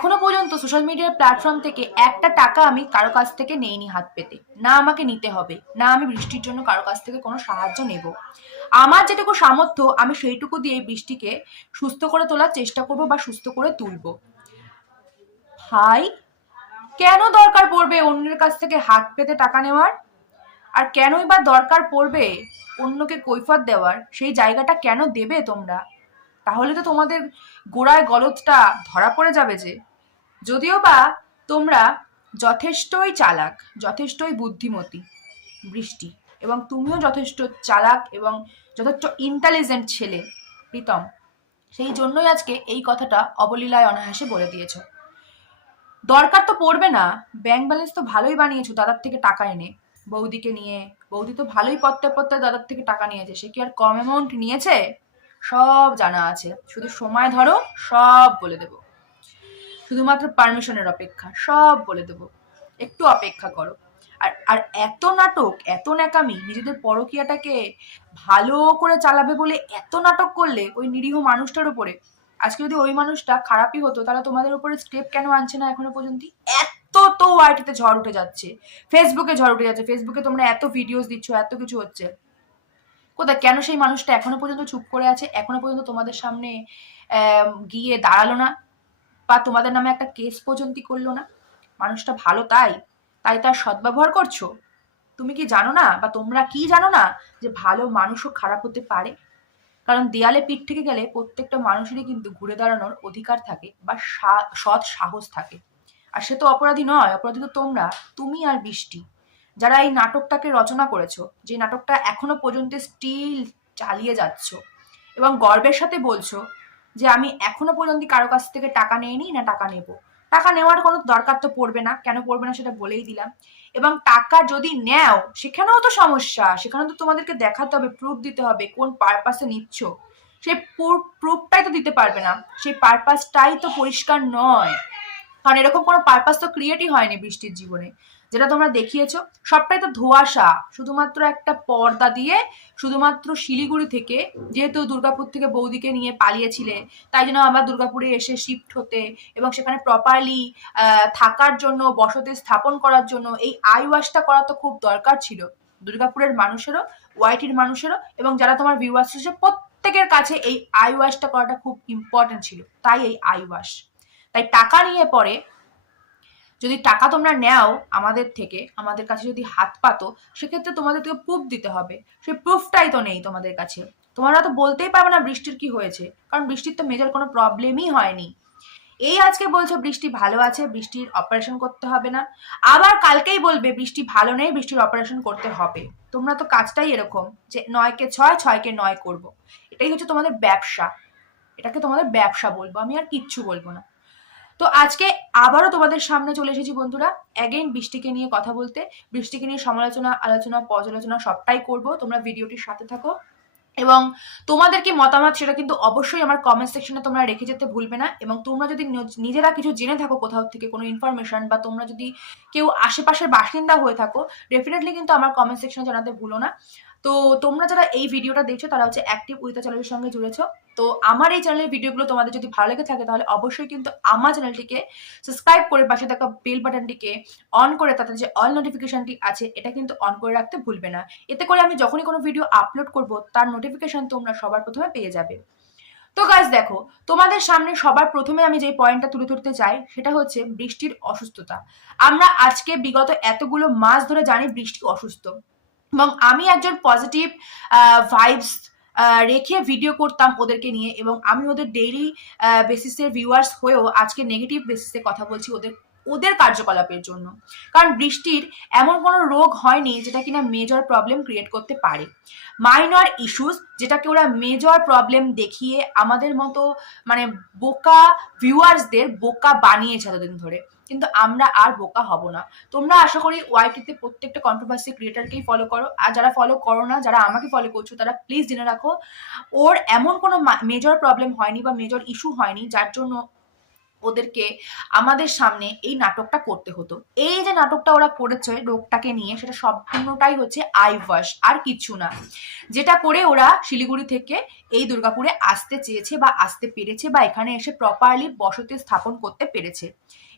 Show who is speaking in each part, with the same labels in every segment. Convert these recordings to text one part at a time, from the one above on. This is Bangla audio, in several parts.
Speaker 1: এখনও পর্যন্ত সোশ্যাল মিডিয়ার প্ল্যাটফর্ম থেকে একটা টাকা আমি কারও কাছ থেকে নেইনি হাত পেতে। না আমাকে নিতে হবে, না আমি বৃষ্টির জন্য কারও কাছ থেকে কোনো সাহায্য নেব। আমার যেটুকু সামর্থ্য, আমি সেইটুকু দিয়ে বৃষ্টিকে সুস্থ করে তোলার চেষ্টা করব বা সুস্থ করে তুলব। ভাই, কেন দরকার পড়বে অন্যের কাছ থেকে হাত পেতে টাকা নেওয়ার? আর কেনই বা দরকার পড়বে অন্যকে কৈফত দেওয়ার? সেই জায়গাটা কেন দেবে তোমরা? তাহলে তো তোমাদের গোড়ায় গলতটা ধরা পড়ে যাবে যে। যদিও বা তোমরা যথেষ্টই চালাক, যথেষ্টই বুদ্ধিমতী, বৃষ্টি, এবং তুমিও যথেষ্ট চালাক এবং যথেষ্ট ইন্টেলিজেন্ট ছেলে, প্রীতম, সেই জন্যই আজকে এই কথাটা অবলীলায় অনায়াসে বলে দিয়েছ। দরকার তো পড়বে না ব্যাংক ব্যালেন্স তো ভালোই বানিয়েছো, দাদার থেকে টাকা এনে। বৌদিকে নিয়ে, বৌদি তো ভালোই পত্তে পত্তে দাদার থেকে টাকা নিয়েছে, সে কি আর কম অ্যামাউন্ট নিয়েছে? সব জানা আছে, শুধু সময় ধরো, সব বলে দেব। শুধুমাত্র পারমিশনের অপেক্ষা, সব বলে দেবো। একটু অপেক্ষা করো। আর আর এত নাটক, এত ন্যাকামি, নিজেদের পরকীয়াটাকে ভালো করে চালাবে বলে এত নাটক করলে ওই নিরীহ মানুষটার উপরে, আজকে যদি ওই মানুষটা খারাপই হতো, তাহলে তোমাদের উপরে স্টেপ কেন আনছে না এখনও পর্যন্ত এত তো ওয়াইটিতে ঝড় উঠে যাচ্ছে। ফেসবুকে ঝড় উঠে যাচ্ছে। ফেসবুকে তোমরা এত ভিডিওস দিচ্ছ, এত কিছু হচ্ছে। কোথায় কেন সেই মানুষটা এখনও পর্যন্ত চুপ করে আছে? এখনও পর্যন্ত তোমাদের সামনে গিয়ে দাঁড়াল না? বা তোমাদের নামে একটা কেস পর্যন্ত করল না? মানুষটা ভালো তাই? তাই তার সদ্ব্যবহার করছ? তুমি কি জানো না বা তোমরা কি জানো না যে ভালো মানুষও খারাপ হতে পারে? কারণ দেয়ালে পিঠ থেকে গেলে প্রত্যেকটা মানুষেরই কিন্তু ঘুরে দাঁড়ানোর অধিকার থাকে বা সৎ সাহস থাকে। আর সে তো অপরাধী নয়, অপরাধী তো তোমরা, তুমি আর বৃষ্টি। যারা এই নাটকটাকে রচনা করেছ, যে নাটকটা এখনও পর্যন্ত স্টিল চালিয়ে যাচ্ছ এবং গর্বের সাথে বলছো যে আমি এখনও পর্যন্ত কারও কাছ থেকে টাকা নেইনি, না টাকা নেব। টাকা নেওয়ার কোনো দরকার তো পড়বে না। কেন পড়বে না সেটা বলেই দিলাম। এবং টাকা যদি নেও, সেখানেও তো সমস্যা। সেখানে তো তোমাদেরকে দেখাতে হবে প্রুফ দিতে হবে, কোন পারপাসে নিচ্ছ। সেই প্রুফটাই তো দিতে পারবে না। সেই পারপাসটাই তো পরিষ্কার নয়। কারণ এরকম কোনো পারপাস তো ক্রিয়েটই হয়নি বৃষ্টির জীবনে। যেটা তোমরা দেখিয়েছো, সবটাই তো ধোঁয়াশা শুধুমাত্র একটা পর্দা দিয়ে শুধুমাত্র শিলিগুড়ি থেকে, যেহেতু দুর্গাপুর থেকে বৌদিকে নিয়ে পালিয়েছিলে, তাই জন্য আমরা দুর্গাপুরে এসে শিফট হতে এবং সেখানে প্রপারলি থাকার জন্য, বসতি স্থাপন করার জন্য এই আই ওয়াশটা করা তো খুব দরকার ছিল। দুর্গাপুরের মানুষেরও ওয়াইটির মানুষেরও এবং যারা তোমার ভিউয়ার্স হচ্ছে প্রত্যেকের কাছে এই আই ওয়াশটা করাটা খুব ইম্পর্টেন্ট ছিল। তাই এই আই ওয়াশ তাই টাকা নিয়ে পরে যদি টাকা তোমরা নেও আমাদের থেকে, আমাদের কাছে যদি হাত পাতো, সেক্ষেত্রে তোমাদের থেকে প্রুফ দিতে হবে। সেই প্রুফটাই তো নেই তোমাদের কাছে। তোমরা তো বলতেই পারবে না বৃষ্টির কি হয়েছে, কারণ বৃষ্টির তো মেজর কোনো প্রবলেমই হয়নি। এই আজকে বলছো বৃষ্টি ভালো আছে, বৃষ্টির অপারেশন করতে হবে না। আবার কালকেই বলবে বৃষ্টি ভালো নেই, বৃষ্টির অপারেশন করতে হবে। তোমরা তো কাজটাই এরকম, যে নয়কে ছয়, ছয়কে নয় করব। এটাই হচ্ছে তোমাদের ব্যবসা। এটাকে তোমাদের ব্যবসা বলব। আমি আর কিচ্ছু বলব না। তো আজকে আবারও তোমাদের সামনে চলে এসেছি বন্ধুরা। অ্যাগেন বৃষ্টিকে নিয়ে কথা বলতে। বৃষ্টিকে নিয়ে সমালোচনা, আলোচনা, পর্যালোচনা সবটাই করব। তোমরা ভিডিওটির সাথে থাকো। এবং তোমাদের কি মতামত সেটা কিন্তু অবশ্যই আমার কমেন্ট সেকশনে তোমরা রেখে যেতে ভুলবে না। এবং তোমরা যদি নিজেরা কিছু জেনে থাকো কোথাও থেকে কোনো ইনফরমেশন বা তোমরা যদি কেউ আশেপাশের বাসিন্দা হয়ে থাকো ডেফিনেটলি কিন্তু আমার কমেন্ট সেকশনে জানাতে ভুলো না। তো তোমরা যারা এই ভিডিওটা দেখছ, তারা হচ্ছে অ্যাক্টিভ উইথ চ্যানেলের সঙ্গে জুড়েছো। তো আমার এই চ্যানেলের ভিডিওগুলো তোমাদের যদি ভালো লেগে থাকে, তাহলে অবশ্যই কিন্তু আমার চ্যানেলটিকে সাবস্ক্রাইব করে পাশে থাকা বেল বাটনটিকে অন করে তাতে যে অল নোটিফিকেশনটি আছে, এটা কিন্তু অন করে রাখতে ভুলবে না। এতে করে আমি যখনই কোনো ভিডিও আপলোড করব, তার নোটিফিকেশন তোমরা সবার প্রথমে পেয়ে যাবে। তো গাইজ দেখো, তোমাদের সামনে সবার প্রথমে আমি যে পয়েন্টটা তুলে ধরতে চাই, সেটা হচ্ছে বৃষ্টির অসুস্থতা। আমরা আজকে বিগত এতগুলো মাস ধরে জানি বৃষ্টি অসুস্থ। এবং আমি একজন পজিটিভ ভাইবস রেখে ভিডিও করতাম ওদেরকে নিয়ে এবং আমি ওদের ডেইলি বেসিসের ভিউয়ার্স হয়েও আজকে নেগেটিভ বেসিসে কথা বলছি, ওদের ওদের কার্যকলাপের জন্য। কারণ বৃষ্টির এমন কোনো রোগ হয়নি যেটা কিনা মেজর প্রবলেম ক্রিয়েট করতে পারে। মাইনর ইস্যুস যেটাকে ওরা মেজর প্রবলেম দেখিয়ে আমাদের মতো মানে বোকা ভিউয়ার্সদের বোকা বানিয়েছে এতদিন ধরে। কিন্তু আমরা আর বোকা হব না। তোমরা আশা করি ওয়াইটিতে প্রত্যেকটা কন্ট্রোভার্সি ক্রিয়েটারকেই ফলো করো। আর যারা ফলো করো না, যারা আমাকে ফলো করছ, তারা প্লিজ জেনে রাখো, ওর এমন কোনো মেজর প্রবলেম হয়নি বা মেজর ইস্যু হয়নি যার জন্য ওদেরকে আমাদের সামনে এই নাটকটা করতে হতো। এই যে নাটকটা ওরা করেছে রোগটাকে নিয়ে, সেটা সম্পূর্ণটাই হচ্ছে আই ওয়াশ আর কিছু না। যেটা করে ওরা শিলিগুড়ি থেকে এই দুর্গাপুরে আসতে চেয়েছে বা আসতে পেরেছে বা এখানে এসে প্রপারলি বসতি স্থাপন করতে পেরেছে।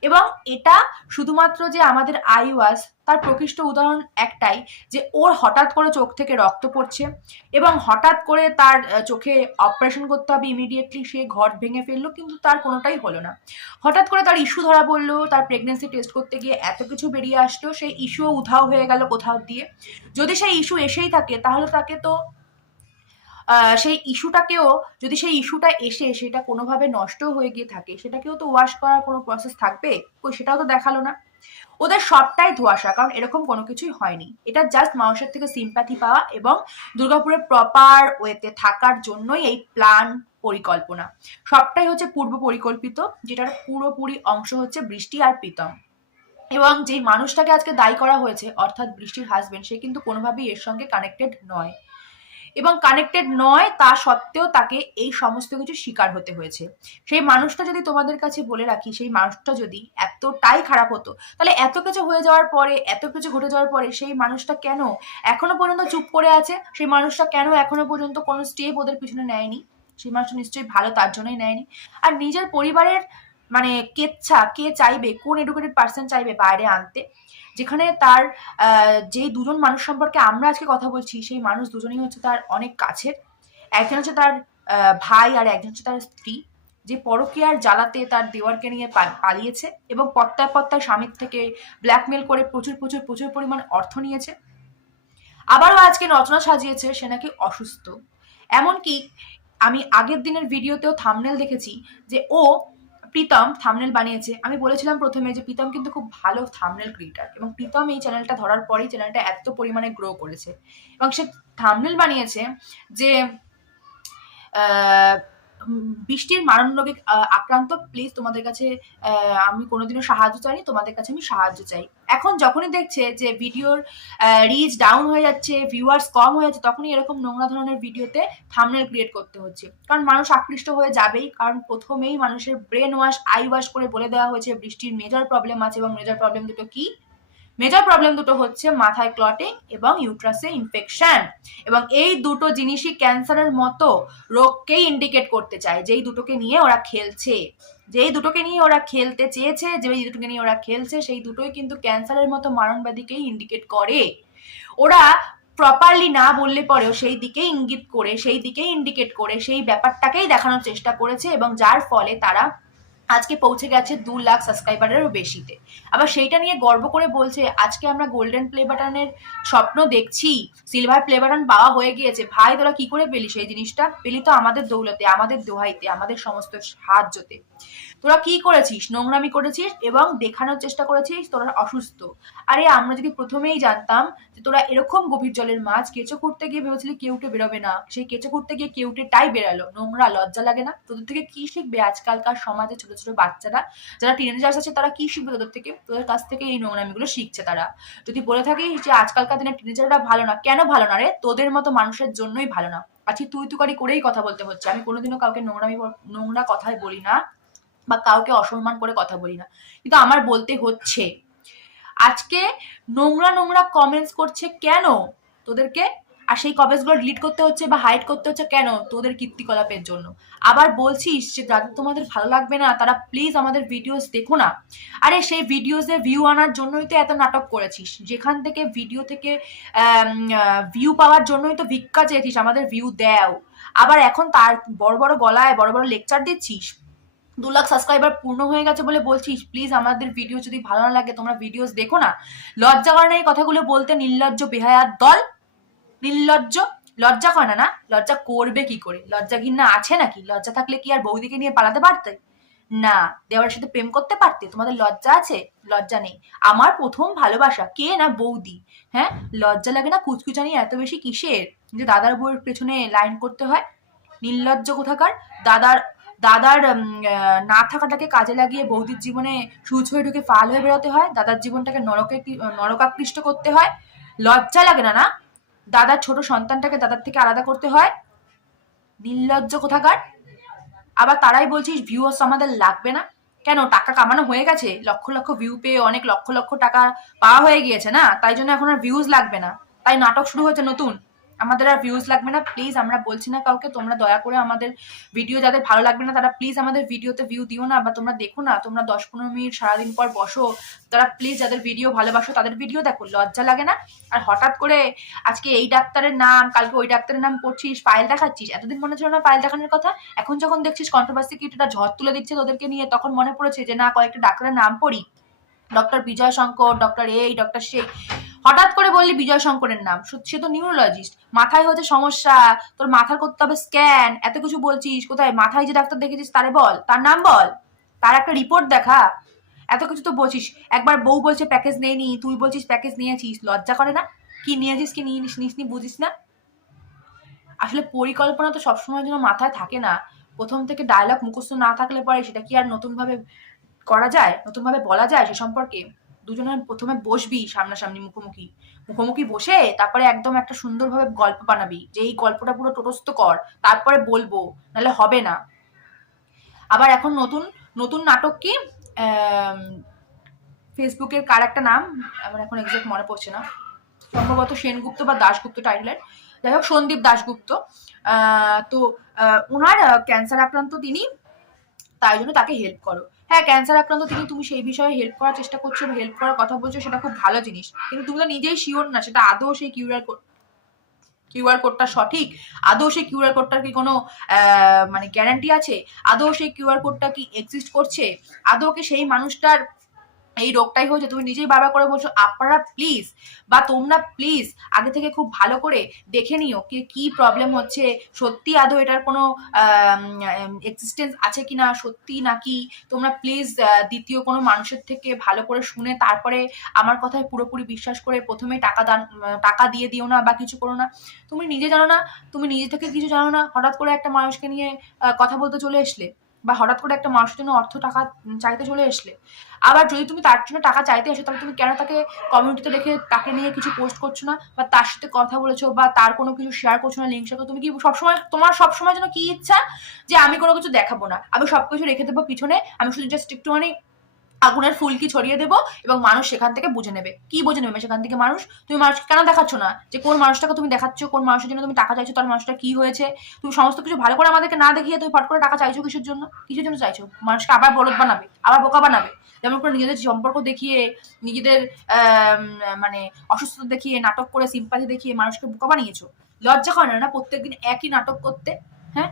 Speaker 1: এবং এটা শুধুমাত্র যে আমাদের আই ওয়াশ তার প্রকৃষ্ট উদাহরণ একটাই যে ওর হঠাৎ করে চোখ থেকে রক্ত পড়ছে এবং হঠাৎ করে তার চোখে অপারেশন করতে হবে ইমিডিয়েটলি সে ঘর ভেঙে ফেলল, কিন্তু তার কোনোটাই হলো না। হঠাৎ করে তার ইস্যু ধরা পড়ল, তার প্রেগনেন্সি টেস্ট করতে গিয়ে এত কিছু বেরিয়ে আসলো, সেই ইস্যুও উধাও হয়ে গেল কোথাও দিয়ে। যদি সেই ইস্যু এসেই থাকে, তাহলে তাকে তো সেই ইস্যুটাকেও যদি সেই ইস্যুটা এসে সেটা কোনোভাবে নষ্ট হয়ে গিয়ে থাকে, সেটাকেও তো ওয়াশ করার কোনো প্রসেস থাকবে? সেটাও তো দেখাল না। ওদের সবটাই ধোয়াশা, কারণ এরকম কোনো কিছুই হয়নি। এটা জাস্ট মানুষের থেকে সিম্প্যাথি পাওয়া এবং দুর্গাপুরে প্রপার ওয়েতে থাকার জন্যই এই প্ল্যান পরিকল্পনা। সবটাই হচ্ছে পূর্ব পরিকল্পিত, যেটার পুরোপুরি অংশ হচ্ছে বৃষ্টি আর প্রীতম। এবং যেই মানুষটাকে আজকে দায়ী করা হয়েছে, অর্থাৎ বৃষ্টির হাজবেন্ড সে কিন্তু কোনোভাবেই এর সঙ্গে কানেক্টেড নয়। এবং কানেক্টেড নয়, তা সত্ত্বেও তাকে এই সমস্ত কিছু শিকার হতে হয়েছে। সেই মানুষটা যদি তোমাদের কাছে বলে রাখি, সেই মানুষটা যদি এতটাই খারাপ হতো, তাহলে এত কিছু হয়ে যাওয়ার পরে, এত কিছু ঘটে যাওয়ার পরে সেই মানুষটা কেন এখনও পর্যন্ত চুপ করে আছে? সেই মানুষটা কেন এখনও পর্যন্ত কোনো স্টেপ ওদের পিছনে নেয়নি? সেই মানুষটা নিশ্চয়ই ভালো, তার জন্যই নেয়নি। আর নিজের পরিবারের মানে কেচ্ছা কে চাইবে, কোন এডুকেটেড পার্সন চাইবে বাইরে আনতে। যেখানে তার যেই দুজন মানুষ সম্পর্কে আমরা আজকে কথা বলছি, সেই মানুষ দুজনেই হচ্ছে তার অনেক কাছের। একজন হচ্ছে তার ভাই আর একজন হচ্ছে তার স্ত্রী। যে পরকীয়ার জ্বালাতে তার দেওয়ারকে নিয়ে পালিয়েছে এবং পত্তায় পত্তায় স্বামীর থেকে ব্ল্যাকমেল করে প্রচুর প্রচুর প্রচুর পরিমাণ অর্থ নিয়েছে। আবারও আজকে রচনা সাজিয়েছে সে নাকি অসুস্থ। এমনকি আমি আগের দিনের ভিডিওতেও থামনেল দেখেছি যে ও প্রীতম থামনেল বানিয়েছে। আমি বলেছিলাম প্রথমে যে প্রীতম কিন্তু খুব ভালো থামনেল ক্রিয়েটার এবং প্রীতম এই চ্যানেলটা ধরার পরেই চ্যানেলটা এত পরিমাণে গ্রো করেছে। এবং সে থামনেল বানিয়েছে যে বৃষ্টির মারণ রোগে আহ, আক্রান্ত প্লিজ তোমাদের কাছে আমি কোনোদিনও সাহায্য চাইনি তোমাদের কাছে আমি সাহায্য চাই। এখন যখনই দেখছে যে ভিডিওর রিচ ডাউন হয়ে যাচ্ছে ভিউয়ার্স কম হয়ে যাচ্ছে তখনই এরকম নোংরা ধরনের ভিডিওতে থামনেল ক্রিয়েট করতে হচ্ছে। কারণ মানুষ আকৃষ্ট হয়ে যাবেই কারণ প্রথমেই মানুষের ব্রেন ওয়াশ আই ওয়াশ করে বলে দেওয়া হয়েছে বৃষ্টির মেজর প্রবলেম আছে এবং মেজর প্রবলেম দুটো কি? মেজর প্রবলেম দুটো হচ্ছে মাথায় ক্লটিং এবং ইউট্রাসে ইনফেকশন এবং এই দুটো জিনিসই ক্যান্সারের মতো রোগকেই ইন্ডিকেট করতে চায়, যেই দুটোকে নিয়ে ওরা খেলছে। যেই দুটোকে নিয়ে ওরা খেলতে চেয়েছে, যেই দুটোকে নিয়ে ওরা খেলছে, সেই দুটোই কিন্তু ক্যান্সারের মতো মারণব্যাধিকেই ইন্ডিকেট করে। ওরা প্রপারলি না বললে পরেও সেই দিকেই ইঙ্গিত করে, সেই দিকেই ইন্ডিকেট করে, সেই ব্যাপারটাকেই দেখানোর চেষ্টা করেছে এবং যার ফলে তারা আজকে পৌঁছে গেছে দু লাখ সাবস্ক্রাইবারেরও বেশিতে। আবার সেইটা নিয়ে গর্ব করে বলছে, আজকে আমরা গোল্ডেন প্লে বাটনের স্বপ্ন দেখছি সিলভার প্লে বাটন পাওয়া হয়ে গিয়েছে। ভাই, তোরা কি করে পেলি সেই জিনিসটা? পেলি তো আমাদের দৌলতে, আমাদের দোহাইতে, আমাদের সমস্ত সাহায্যতে। তোরা কি করেছিস? নোংরামি করেছিস এবং দেখানোর চেষ্টা করেছিস তোরা অসুস্থ। আরে, আমরা যদি প্রথমেই জানতাম যে তোরা এরকম গভীর জলের মাছ কেঁচো করতে গিয়ে ভেবেছিলি কেউটে বেরোবে না। সেই কেঁচো করতে গিয়ে কেউটেটাই বেরালো। নোংরা, লজ্জা লাগে না? তোদের থেকে কি শিখবে আজকালকার সমাজে ছোট ছোট বাচ্চারা? যারা টিনেজার্স আছে, তারা কি শিখবে তোদের থেকে? তোদের কাছ থেকে এই নোংরামিগুলো শিখছে তারা। যদি বলে থাকিস যে আজকালকার দিনে টিনেজাররা ভালো না, কেন ভালো না রে? তোদের মতো মানুষের জন্যই ভালো না। আজকে তুই তুকারি করেই কথা বলতে হচ্ছে। আমি কোনোদিনও কাউকে নোংরামি নোংরা কথাই বলি না। বা কাউকে অসম্মান করে কথা বলি না। কিন্তু আমার বলতে হচ্ছে, আজকে নোংরা নোংরা কমেন্টস করছে কেন তোদেরকে? আর সেই কমেন্টসগুলো ডিলিট করতে হচ্ছে বা হাইড করতে হচ্ছে কেন তোদের কীর্তিকলাপের জন্য? আবার বলছিস যে যাদের তোমাদের ভালো লাগবে না, তারা প্লিজ আমাদের ভিডিওস দেখো না। আরে সেই ভিডিওসে ভিউ আনার জন্যই তো এত নাটক করেছিস। যেখান থেকে ভিডিও থেকে ভিউ পাওয়ার জন্যই তো ভিক্ষা চেয়েছিস, আমাদের ভিউ দেও। আবার এখন তার বড় বড় গলায় বড় বড় লেকচার দিচ্ছিস দু লাখ সাবস্ক্রাইবার পূর্ণ হয়ে গেছে বলে বলছিস। প্লিজ আমাদের ভিডিও যদি ভালো না লাগে, তোমরা ভিডিওস দেখো না। লজ্জা করে না এই কথাগুলো বলতে নির্লজ্জ বেহায়ার দল? নির্লজ্জ? লজ্জা করে না লজ্জা করবে কি করে? লজ্জা ঘিন্না আছে নাকি? লজ্জা থাকলে কি আর বৌদিকে নিয়ে পালাতে পারতে? না দেওয়ার সাথে প্রেম করতে পারতে? তোমাদের লজ্জা আছে? লজ্জা নেই। আমার প্রথম ভালোবাসা কে না বৌদি? হ্যাঁ? লজ্জা লাগে না কুচকুচানি এত বেশি কিসের? যে দাদার বউয়ের পেছনে লাইন করতে হয়? নির্লজ্জ কোথাকার? দাদার দাদার না থাকাটাকে কাজে লাগিয়ে বৌদির জীবনে সুচ হয়ে ঢুকে ফাল হয়ে বেরোতে হয়। দাদার জীবনটাকে নরকে নরকাকৃষ্ট করতে হয়। লজ্জা লাগে না না? দাদার ছোট সন্তানটাকে দাদার থেকে আলাদা করতে হয়। নির্লজ্জ কোথাকার? আবার তারাই বলছিস ভিউয়ার্স আমাদের লাগবে না? কেন? টাকা কামানো হয়ে গেছে। লক্ষ লক্ষ ভিউ পেয়ে অনেক লক্ষ লক্ষ টাকা পাওয়া হয়ে গিয়েছে না? তাই জন্য এখন আর ভিউজ লাগবে না। তাই নাটক শুরু হয়েছে নতুন। আমাদের আর ভিউজ লাগবে না প্লিজ আমরা বলছি না কাউকে, তোমরা দয়া করে আমাদের ভিডিও যাদের ভালো লাগবে না, তারা প্লিজ আমাদের ভিডিওতে ভিউ দিও না, বা তোমরা দেখো না, তোমরা দশ পনেরো মিনিট সারাদিন পর বসো, তারা প্লিজ যাদের ভিডিও ভালোবাসো, তাদের ভিডিও দেখো, লজ্জা লাগে না? আর হঠাৎ করে আজকে এই ডাক্তারের নাম, কালকে ওই ডাক্তারের নাম করছিস ফাইল দেখাচ্ছিস, এতদিন মনে ছিল না ফাইল দেখানোর কথা? এখন যখন দেখছিস কন্ট্রোভার্সি কিটটা ঝড় তুলে দিচ্ছে তোদেরকে নিয়ে, তখন মনে পড়েছে যে না, কয়েকটা ডাক্তারের নাম পড়ি। ডক্টর বিজয় শঙ্কর ডক্টর এই ডক্টর সেই। হঠাৎ করে বললি বিজয় শঙ্করের নাম। সে- তো নিউরোলজিস্ট মাথায় হচ্ছে সমস্যা, তোর মাথার করতে হবে স্ক্যান এত কিছু বলছিস, কোথায়? মাথায় যে ডাক্তার দেখেছিস, তারে বল। তার নাম বল। তার একটা রিপোর্ট দেখা। এত কিছু তো বলছিস। একবার বউ বলছে প্যাকেজ নেয়নি তুই বলছিস প্যাকেজ নিয়েছিস। লজ্জা করে না? কি নিয়েছিস, কি নিয়ে নিস নি বুঝিস না? আসলে পরিকল্পনা তো সবসময়ের জন্য মাথায় থাকে না। প্রথম থেকে ডায়লগ মুখস্থ না থাকলে পরে সেটা কি আর নতুনভাবে করা যায়? নতুনভাবে বলা যায় সে সম্পর্কে? দুজনের প্রথমে বসবি সামনাসামনি মুখোমুখি। মুখোমুখি বসে তারপরে একদম একটা সুন্দরভাবে গল্প বানাবি, যে এই গল্পটা পুরো টোটস্থ কর, তারপরে বলব, নাহলে হবে না। আবার এখন নতুন নতুন নাটক কি? ফেসবুকের কার একটা নাম? আমার এখন এক্সাক্ট মনে পড়ছে না। সম্ভবত সেনগুপ্ত বা দাশগুপ্ত টাইটেলের যাই হোক, সন্দীপ দাশগুপ্ত। তো ওনার ক্যান্সার আক্রান্ত তিনি, তাই জন্য তাকে হেল্প করো। হ্যাঁ ক্যান্সার আক্রান্ত তিনি তুমি সেই বিষয়ে হেল্প করার চেষ্টা করছ হেল্প করার কথা বলছো, সেটা খুব ভালো জিনিস। কিন্তু তুমি তো নিজেই শিওর না, সেটা আদৌ সেই কিউআর কোড কিউআর কোডটা সঠিক? আদৌ সেই কিউআর কোডটার কি কোনো মানে গ্যারান্টি আছে? আদৌ সেই কিউআর কোডটা কি এক্সিস্ট করছে? আদৌ কি সেই মানুষটার এই রোগটাই হয়েছে। তুমি নিজেই বারবার করে বলছো, আপনারা প্লিজ বা তোমরা প্লিজ আগে থেকে খুব ভালো করে দেখে নিও কি কি প্রবলেম হচ্ছে। সত্যি আদৌ এটার কোনো এক্সিস্টেন্স আছে কি না সত্যি নাকি? তোমরা প্লিজ দ্বিতীয় কোনো মানুষের থেকে ভালো করে শুনে তারপরে আমার কথায় পুরোপুরি বিশ্বাস করে প্রথমে টাকা দান টাকা দিয়ে দিও না বা কিছু করো না। তুমি নিজে জানো না, তুমি নিজে থেকে কিছু জানো না। হঠাৎ করে একটা মানুষকে নিয়ে কথা বলতে চলে আসলে বা হঠাৎ করে একটা মানুষের জন্য অর্থ টাকা চাইতে চলে আসলে আবার যদি তুমি তার জন্য টাকা চাইতে এসো, তাহলে তুমি কেন তাকে কমিউনিটিতে রেখে তাকে নিয়ে কিছু পোস্ট করছ না? বা তার সাথে কথা বলেছ বা তার কোনো কিছু শেয়ার করছ না লিঙ্ক শেয়ার তুমি কি সবসময়, তোমার সবসময় যেন কি ইচ্ছা? যে আমি কোনো কিছু দেখাবো না। আমি সবকিছু রেখে দেবো পিছনে। আমি শুধু জাস্ট একটুখানি আগুনের ফুলকি ছড়িয়ে দেবো এবং মানুষ সেখান থেকে বুঝে নেবে। কি বুঝে নেবে সেখান থেকে মানুষ? তুমি মানুষকে কেন দেখাচ্ছ না? যে কোন মানুষটাকে তুমি দেখাচ্ছ? কোন মানুষের জন্য তুমি টাকা চাইছো? তার মানুষটা কি হয়েছে? তুমি সমস্ত কিছু ভালো করে আমাদেরকে না দেখিয়ে তুমি ফট করে টাকা চাইছো কিসের জন্য? কিসের জন্য চাইছো? মানুষকে আবার বলদ বানাবে, আবার বোকা বানাবে। যেমন করে নিজেদের সম্পর্ক দেখিয়ে, নিজেদের মানে অসুস্থতা দেখিয়ে, নাটক করে সিম্পাথি দেখিয়ে মানুষকে বোকা বানিয়েছো। লজ্জা করে না, প্রত্যেকদিন একই নাটক করতে হ্যাঁ?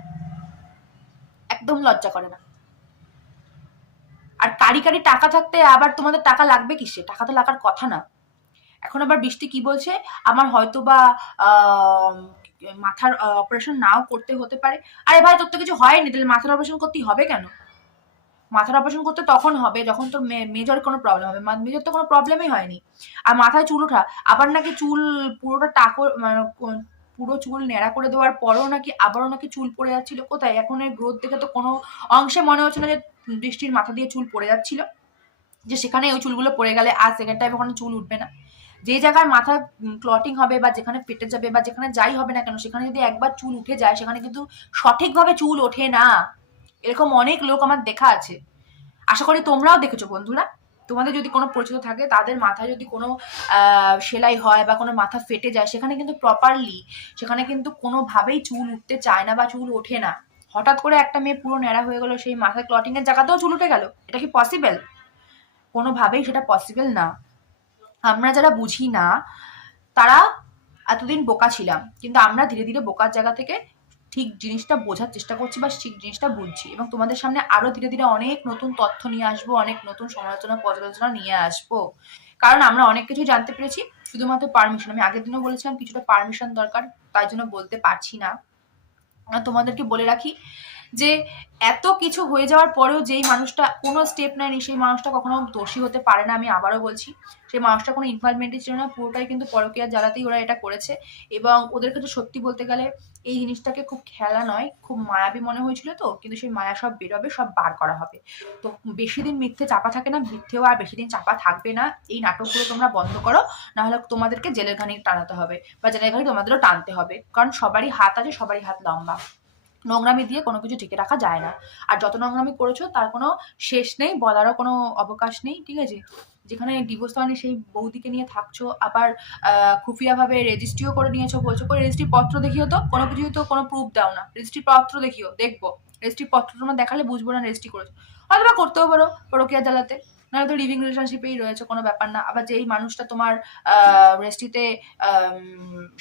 Speaker 1: একদম লজ্জা করে না। আর কারি কারি টাকা থাকতে আবার তোমাদের টাকা লাগবে কিসে? টাকা তো লাগার কথা না। এখন আবার বৃষ্টি কি বলছে? আমার হয়তো বা মাথার অপারেশন নাও করতে হতে পারে। আরে ভাই, তোর তো কিছু হয়নি, তাহলে মাথার অপারেশন করতেই হবে কেন? মাথার অপারেশন করতে তখন হবে, যখন তোর মেজর কোনো প্রবলেম হবে। মেজর তো কোনো প্রবলেমই হয়নি। আর মাথায় চুল ওঠা, আবার নাকি চুল পুরোটা টাকো মানে পুরো চুল ন্যাড়া করে দেওয়ার পরেও নাকি, আবারও নাকি চুল পড়ে যাচ্ছিল। কোথায়? এখন এর গ্রোথ দেখে তো কোনো অংশে মনে হচ্ছে না যে বৃষ্টির মাথা দিয়ে চুল পড়ে যাচ্ছিল। যে সেখানে ওই চুলগুলো পড়ে গেলে আর সেকেন্ড টাইম ওখানে চুল উঠবে না। যে জায়গায় মাথা ক্লটিং হবে বা যেখানে ফেটে যাবে বা যেখানে যাই হবে না কেন, সেখানে যদি একবার চুল উঠে যায়, সেখানে কিন্তু সঠিকভাবে চুল ওঠে না। এরকম অনেক লোক আমার দেখা আছে। আশা করি তোমরাও দেখেছ বন্ধুরা। তোমাদের যদি কোনো পরিচিত থাকে, তাদের মাথায় যদি কোনো সেলাই হয় বা কোনো মাথা ফেটে যায়, সেখানে কিন্তু প্রপারলি সেখানে কিন্তু কোনোভাবেই চুল উঠতে চায় না বা চুল ওঠে না। হঠাৎ করে একটা মেয়ে পুরো ন্যাড়া হয়ে গেলো সেই মাথায় ক্লটিং এর জায়গাতেও চুল উঠে গেল। এটা কি পসিবল কোনোভাবেই সেটা পসিবল না। আমরা যারা বুঝি না, তারা এতদিন বোকা ছিলাম। কিন্তু আমরা ধীরে ধীরে বোকার জায়গা থেকে ঠিক জিনিসটা বোঝার চেষ্টা করছি বা ঠিক জিনিসটা বুঝছি এবং তোমাদের সামনে আরও ধীরে ধীরে অনেক নতুন তথ্য নিয়ে আসব, অনেক নতুন সমালোচনা, পর্যালোচনা নিয়ে আসব। কারণ আমরা অনেক কিছু জানতে পেরেছি, শুধুমাত্র পারমিশন আমি আগের দিনও বলেছিলাম, কিছুটা পারমিশন দরকার, তাই জন্য বলতে পারছি না। তোমাদেরকে বলে রাখি যে এত কিছু হয়ে যাওয়ার পরেও যেই মানুষটা, কোনো স্টেপ নেয়নি, সেই মানুষটা কখনো দোষী হতে পারে না, আমি আবারও বলছি। সেই মানুষটা কোনো ইনভলভমেন্টই ছিল না, পুরোটাই কিন্তু পরকীয়ার জ্বালাতেই ওরা এটা করেছে। এবং ওদের কাছে সত্যি বলতে গেলে এই জিনিসটাকে খুব খেলা নয়, খুব মায়াবী মনে হয়েছিল তো, কিন্তু সেই মায়া সব বেরোবে, সব বার করা হবে। তো বেশি দিন মিথ্যে চাপা থাকে না, মিথ্যেও আর বেশি দিন চাপা থাকবে না, এই নাটকগুলো তোমরা বন্ধ করো, নাহলে তোমাদেরকে জেলের ঘানি টানাতে হবে, বা জেলের ঘানি তোমাদেরও টানতে হবে, কারণ সবারই হাত আছে, সবারই হাত লম্বা। নোংরামি দিয়ে কোনো কিছু ঢেকে রাখা যায় না। আর যত নোংরামি করেছ, তার কোনো শেষ নেই, বলারও কোনো অবকাশ নেই, ঠিক আছে? যেখানে ডিভোর্স হয়নি, সেই বৌদিকে নিয়ে থাকছো, আবার খুফিয়াভাবে রেজিস্ট্রিও করে নিয়েছো, বলছো করে রেজিস্ট্রি পত্র দেখিও তো, কোনো কিছু তো কোনো প্রুফ দাও না। রেজিস্ট্রি পত্র দেখিও, দেখব। রেজিস্ট্রি পত্র তোমার দেখালে বুঝব না রেজিস্ট্রি করেছ। হয়তো বা করতেও পারো পরকিয়া জ্বালাতে। নাহলে তো লিভিং রিলেশনশিপেই রয়েছে, কোনো ব্যাপার না। আবার যেই মানুষটা তোমার রেজিস্ট্রিতে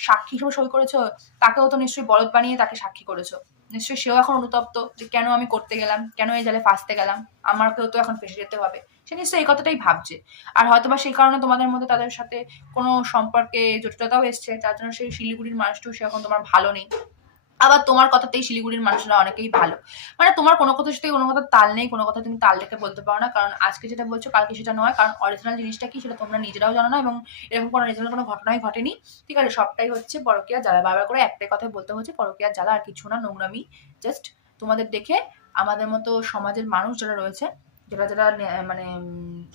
Speaker 1: সাক্ষী হিসেবে সই করেছ, তাকেও তো নিশ্চয়ই বলদ বানিয়ে তাকে সাক্ষী করেছ। নিশ্চয়ই সেও এখন অনুতপ্ত যে কেন আমি করতে গেলাম, কেন এই জালে ফাঁসতে গেলাম, আমাকেও তো এখন ফেসে যেতে হবে। সে নিশ্চয়ই এই কথাটাই ভাবছে। আর হয়তোবা সেই কারণে তোমাদের মধ্যে তাদের সাথে কোনো সম্পর্কে জটিলতাও এসছে তার জন্য সেই শিলিগুড়ির মানুষটিও সে এখন তোমার ভালো নেই। আবার তোমার কথাতেই শিলিগুড়ির মানুষরা অনেকেই ভালো। মানে তোমার কোনো কথার সাথে কোনো কথা তাল নেই, কোনো কথা তুমি তাল রেখে বলতে পারো না, কারণ আজকে যেটা বলছো কালকে সেটা নয়, কারণ অরিজিনাল জিনিসটা কি সেটা তোমরা নিজেরাও জানো না এবং এরকম কোনো অরিজিনাল কোনো ঘটনাই ঘটেনি। ঠিক আছে, সবটাই হচ্ছে পরকিয়া জ্বালা। বারবার করে একটাই কথা বলতে হচ্ছে, পরকিয়া জ্বালা আর কিছু না, নোংরামি। জাস্ট তোমাদের দেখে আমাদের মতো সমাজের মানুষ যারা রয়েছে যারা যারা মানে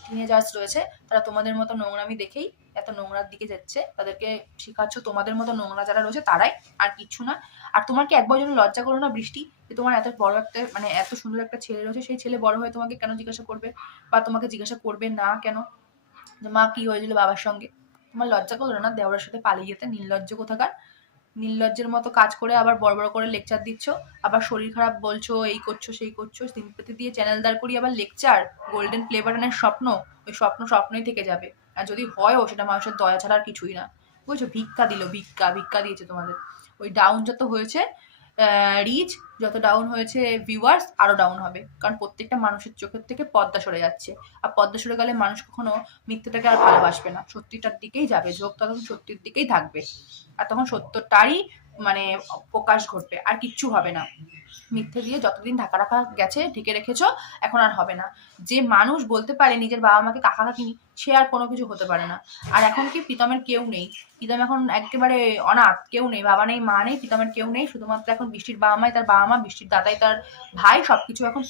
Speaker 1: টিনেজার্স রয়েছে, তারা তোমাদের মতো নোংরামি দেখেই এত নোংরার দিকে যাচ্ছে। তাদেরকে শেখাচ্ছ, তোমাদের মতো নোংরা যারা রয়েছে, তারাই আর কিছু না। আর তোমার কি একবার জন্য লজ্জা করো না বৃষ্টি, যে তোমার এত বড় একটা মানে এত সুন্দর একটা ছেলে রয়েছে, সেই ছেলে বড় হয়ে তোমাকে কেন জিজ্ঞাসা করবে? বা তোমাকে জিজ্ঞাসা করবে না কেন? যে মা, কি হয়েছিল বাবার সঙ্গে? তোমার লজ্জা করল না দেওয়ার সাথে পালিয়ে যেতে? নির্লজ্জ কোথাকার? নির্লজ্জের মতো কাজ করে আবার বড় বড় করে লেকচার দিচ্ছ, আবার শরীর খারাপ বলছো, এই করছ, সেই করছ সিম্পতি দিয়ে চ্যানেল দাঁড় করি আবার লেকচার গোল্ডেন প্লে বাটনের স্বপ্ন, ওই স্বপ্ন স্বপ্নই থেকে যাবে। আর যদি হয়ও সেটা মানুষের দয়া ছাড়া আর কিছুই না। বুঝছ? ভিক্ষা দিল, ভিক্ষা ভিক্ষা দিয়েছে তোমাদের। ওই ডাউন যত হয়েছে রিচ যত ডাউন হয়েছে ভিউয়ার্স আরও ডাউন হবে। কারণ প্রত্যেকটা মানুষের চোখের থেকে পর্দা সরে যাচ্ছে। আর পর্দা সরে গেলে মানুষ কখনো মিথ্যেটাকে আর ভালোবাসবে না। সত্যিটার দিকেই যাবে। ঝোঁক তখন সত্যির দিকেই থাকবে। আর তখন সত্যটারই মানে প্রকাশ ঘটবে। আর কিচ্ছু হবে না। মিথ্যে দিয়ে যতদিন ঢাকা রাখা গেছে, ঢেকে রেখেছো, এখন আর হবে না। যে মানুষ বলতে পারে নিজের বাবা মাকে কাকা কাকিনি, সে আর কোনো কিছু হতে পারে না। আর এখন কি প্রীতমের কেউ নেই? প্রীতম এখন একেবারে অনাথ, কেউ নেই, বাবা নেই, মা নেই, প্রীতমের কেউ নেই, শুধুমাত্র এখন বৃষ্টির বাবা মাই, তার বাবা মা, বৃষ্টির দাদাই, তার ভাই, সবকিছু এখন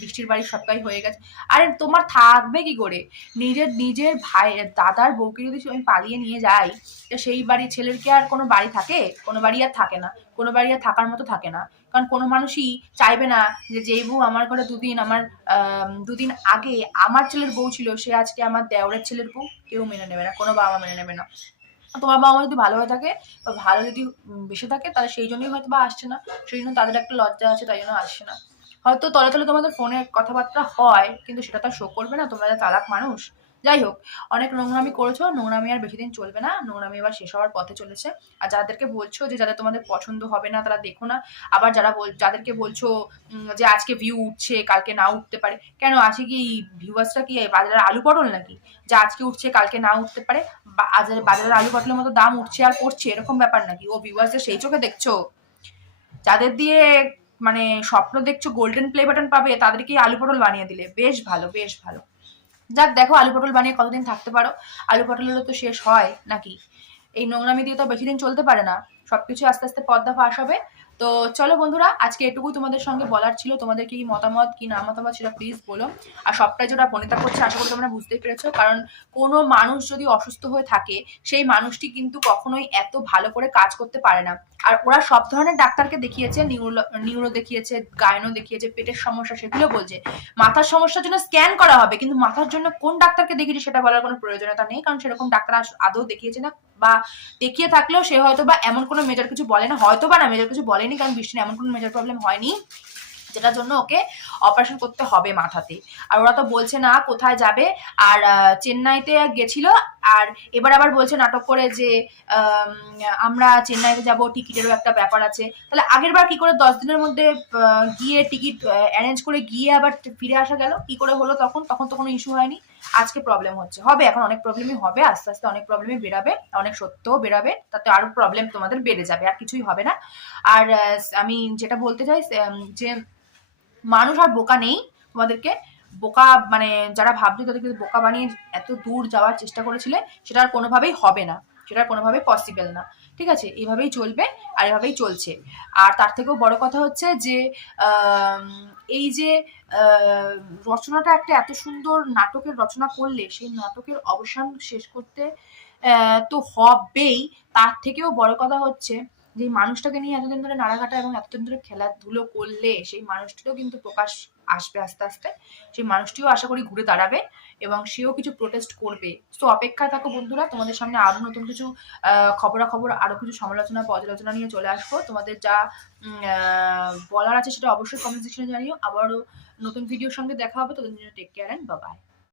Speaker 1: বৃষ্টির বাড়ির সবটাই হয়ে গেছে। আরে তোমার থাকবে কি করে? নিজের নিজের ভাই, দাদার বউকে যদি আমি পালিয়ে নিয়ে যাই, তো সেই বাড়ির ছেলের কি আর কোনো বাড়ি থাকে? কোনো বাড়ি আর থাকে না। কোনো বাড়ি আর থাকার মতো থাকে না। কারণ কোনো মানুষই চাইবে না যে যেই বউ আমার ঘরে দুদিন আমার দুদিন আগে আমার ছেলের বউ ছিল, সে আজকে আমার দেওরের ছেলের বউ, কেউ মেনে নেবে না, কোনো বাবা মেনে নেবে না। তোমার বাবা মা যদি ভালো হয়ে থাকে বা ভালো যদি বেসে থাকে, তাহলে সেই জন্যই হয়তো বা আসছে না, সেই জন্য তাদের একটা লজ্জা আছে, তাই জন্য আসছে না। হয়তো তলে তলে তোমাদের ফোনে কথাবার্তা হয়, কিন্তু সেটা তো শো করবে না, তোমরা যা চালাক মানুষ যাই হোক, অনেক নোংরামি করেছ, নোংরামি আর বেশি দিন চলবে না। নোংরামি এবার শেষ হওয়ার পথে চলেছে। আর যাদেরকে বলছো যে যাদের তোমাদের পছন্দ হবে না, তারা দেখো না। আবার যারা বল, যাদেরকে বলছো যে আজকে ভিউ উঠছে, কালকে না উঠতে পারে। কেন, আছে কি ভিউয়ার্সটা কি বাজারের আলু পটল নাকি? যে আজকে উঠছে, কালকে না উঠতে পারে। বাজারে বাজারের আলু পটলের মতো দাম উঠছে আর পড়ছে, এরকম ব্যাপার নাকি? ও ভিউয়ার্সদের সেই চোখে দেখছ? যাদের দিয়ে মানে স্বপ্ন দেখছ গোল্ডেন প্লে বাটন পাবে, তাদেরকে আলু পটল বানিয়ে দিলে। বেশ ভালো বেশ ভালো। যাক, দেখো, আলু পটল বানিয়ে কতদিন থাকতে পারো? আলু পটলেরও তো শেষ হয় নাকি? এই নোংরামি দিয়ে তো বেশি দিন চলতে পারে না। সবকিছু আস্তে আস্তে পর্দা ফাঁস হবে। তো চলো বন্ধুরা, আজকে এটুকু তোমাদের সঙ্গে বলার ছিল। তোমাদের কি মতামত, কি না মতামত সেটা প্লিজ বলো। আর সবটাই যেটা বনিতা করছে, আশা করি তোমরা বুঝতেই পেরেছ। কারণ কোনো মানুষ যদি অসুস্থ হয়ে থাকে, সেই মানুষটি কিন্তু কখনোই এত ভালো করে কাজ করতে পারে না। আর ওরা সব ধরনের ডাক্তারকে দেখিয়েছে, নিউরো নিউরো দেখিয়েছে গায়নো দেখিয়েছে, পেটের সমস্যা সেগুলো বলছে। মাথার সমস্যার জন্য স্ক্যান করা হবে, কিন্তু মাথার জন্য কোন ডাক্তারকে দেখিয়েছে সেটা বলার কোনো প্রয়োজনীয়তা নেই, কারণ সেরকম ডাক্তার আদৌ দেখিয়েছে না। বা দেখিয়ে থাকলেও সে হয়তো বা এমন কোনো মেজর কিছু বলে না হয়তো বা না মেজর কিছু বলেনি কারণ বৃষ্টির এমন কোনো মেজর প্রবলেম হয়নি, যেটার জন্য ওকে অপারেশন করতে হবে মাথাতে। আর ওরা তো বলছে না কোথায় যাবে। আর চেন্নাইতে গেছিল আর এবার আবার বলছে নাটক করে যে আমরা চেন্নাইতে যাব, টিকিটেরও একটা ব্যাপার আছে। তাহলে আগের বার কি করে দশ দিনের মধ্যে গিয়ে টিকিট অ্যারেঞ্জ করে গিয়ে আবার ফিরে আসা গেল? কি করে হলো তখন? তখন তো কোনো ইস্যু হয়নি। আজকে প্রবলেম হচ্ছে। হবে, এখন অনেক প্রবলেমই হবে, আস্তে আস্তে অনেক প্রবলেমই বেরাবে, অনেক সত্যও বেরাবে, তাতে আরও প্রবলেম তোমাদের বেড়ে যাবে, আর কিছুই হবে না। আর আমি যেটা বলতে চাই যে মানুষ আর বোকা নেই তোমাদেরকে। বোকা মানে যারা ভাবছে তাদেরকে বোকা বানিয়ে এত দূর যাওয়ার চেষ্টা করেছিলে, সেটা আর কোনোভাবেই হবে না। সেটা আর কোনোভাবেই পসিবল না। ঠিক আছে? এইভাবেই চলবে আর এভাবেই চলছে। আর তার থেকেও বড় কথা হচ্ছে যে এই যে রচনাটা একটা এত সুন্দর নাটকের রচনা করলে, সেই নাটকের অবসান শেষ করতে তো হবেই। তার থেকেও বড় কথা হচ্ছে যে মানুষটাকে নিয়ে এতদিন ধরে নাড়াঘাটা এবং এতদিন ধরে খেলাধুলো করলে, সেই মানুষটিরও কিন্তু প্রকাশ আসবে আস্তে আস্তে। সেই মানুষটিও আশা করি ঘুরে দাঁড়াবে এবং সেও কিছু প্রোটেস্ট করবে। তো অপেক্ষায় থাকো বন্ধুরা, তোমাদের সামনে আরও নতুন কিছু খবরাখবর আরও কিছু সমালোচনা, পর্যালোচনা নিয়ে চলে আসব। তোমাদের যা বলার আছে সেটা অবশ্যই কমেন্ট সেকশনে জানিও। আবারও নতুন ভিডিওর সঙ্গে দেখা হবে। তোদের জন্য টেক কেয়ার অ্যান্ড বাবাই